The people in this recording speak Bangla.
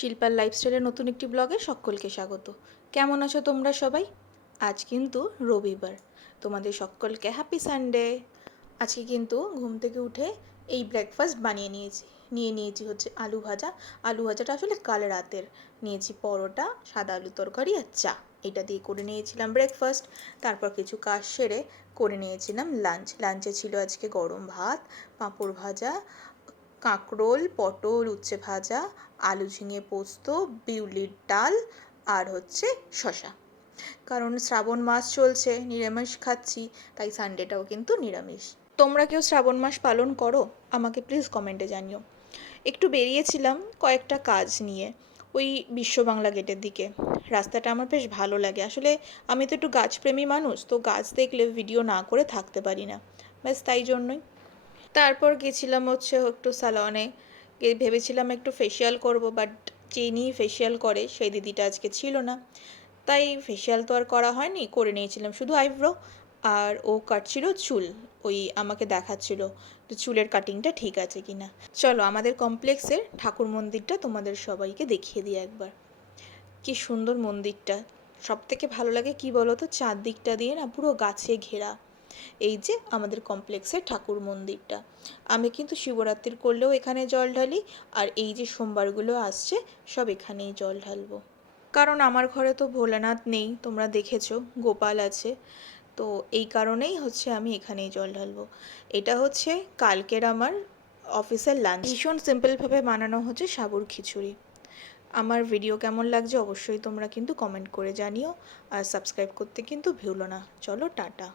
শিল্পার লাইফস্টাইলের নতুন একটি ব্লগে সকলকে স্বাগত। কেমন আছো তোমরা সবাই? আজ কিন্তু রবিবার, তোমাদের সকলকে হ্যাপি সানডে। আজকে কিন্তু ঘুম থেকে উঠে এই ব্রেকফাস্ট বানিয়ে নিয়েছি হচ্ছে আলু ভাজা। আলু ভাজাটা আসলে কাল রাতের। নিয়েছি পরোটা, সাদা আলু তরকারি আর চা। এটা দিয়ে করে নিয়েছিলাম ব্রেকফাস্ট। তারপর কিছু কাজ সেরে করে নিয়েছিলাম লাঞ্চে ছিল আজকে গরম ভাত, পাঁপড় ভাজা, কাঁকরোল, পটল, উচ্ছে ভাজা, আলু ঝিঙে পোস্ত, বিউলির ডাল আর হচ্ছে শশা। কারণ শ্রাবণ মাস চলছে, নিরামিষ খাচ্ছি, তাই সানডেটাও কিন্তু নিরামিষ। তোমরা কেউ শ্রাবণ মাস পালন করো? আমাকে প্লিজ কমেন্টে জানিও। একটু বেরিয়েছিলাম কয়েকটা কাজ নিয়ে ওই বিশ্ব বাংলা গেটের দিকে। রাস্তাটা আমার বেশ ভালো লাগে। আসলে আমি তো একটু গাছপ্রেমী মানুষ, তো গাছ দেখলে ভিডিও না করে থাকতে পারি না, ব্যাস তাই জন্যই। তারপর গেছিলাম হচ্ছে একটু স্যালনে, ভেবেছিলাম একটু ফেসিয়াল করব, বাট যিনি ফেসিয়াল করে সেই দিদিটা আজকে ছিল না, তাই ফেসিয়াল তো আর করা হয়নি। করে নিয়েছিলাম শুধু আইব্রো, আর ও কাটছিল চুল। ওই আমাকে দেখাচ্ছিল যে চুলের কাটিংটা ঠিক আছে কি না। চলো আমাদের কমপ্লেক্সের ঠাকুর মন্দিরটা তোমাদের সবাইকে দেখিয়ে দিই একবার। কি সুন্দর মন্দিরটা। সব থেকে ভালো লাগে কি বলো তো, চারদিকটা দিয়ে না পুরো গাছে ঘেরা। এই যে আমাদের কমপ্লেক্সের ঠাকুর মন্দিরটা। আমি কিন্তু শিবরাত্রির করলেও এখানে জল ঢালি, আর এই যে সোমবারগুলো আসছে সব এখানেই জল ঢালবো। কারণ আমার ঘরে তো ভোলানাথ নেই, তোমরা দেখেছো, গোপাল আছে। তো এই কারণেই হচ্ছে আমি এখানেই জল ঢালবো। এটা হচ্ছে কালকের আমার অফিসের লাঞ্চ। ভীষণ সিম্পলভাবে বানানো হচ্ছে সাবুর খিচুড়ি। আমার ভিডিও কেমন লাগছে অবশ্যই তোমরা কিন্তু কমেন্ট করে জানিও, আর সাবস্ক্রাইব করতে কিন্তু ভুলো না। চলো টাটা।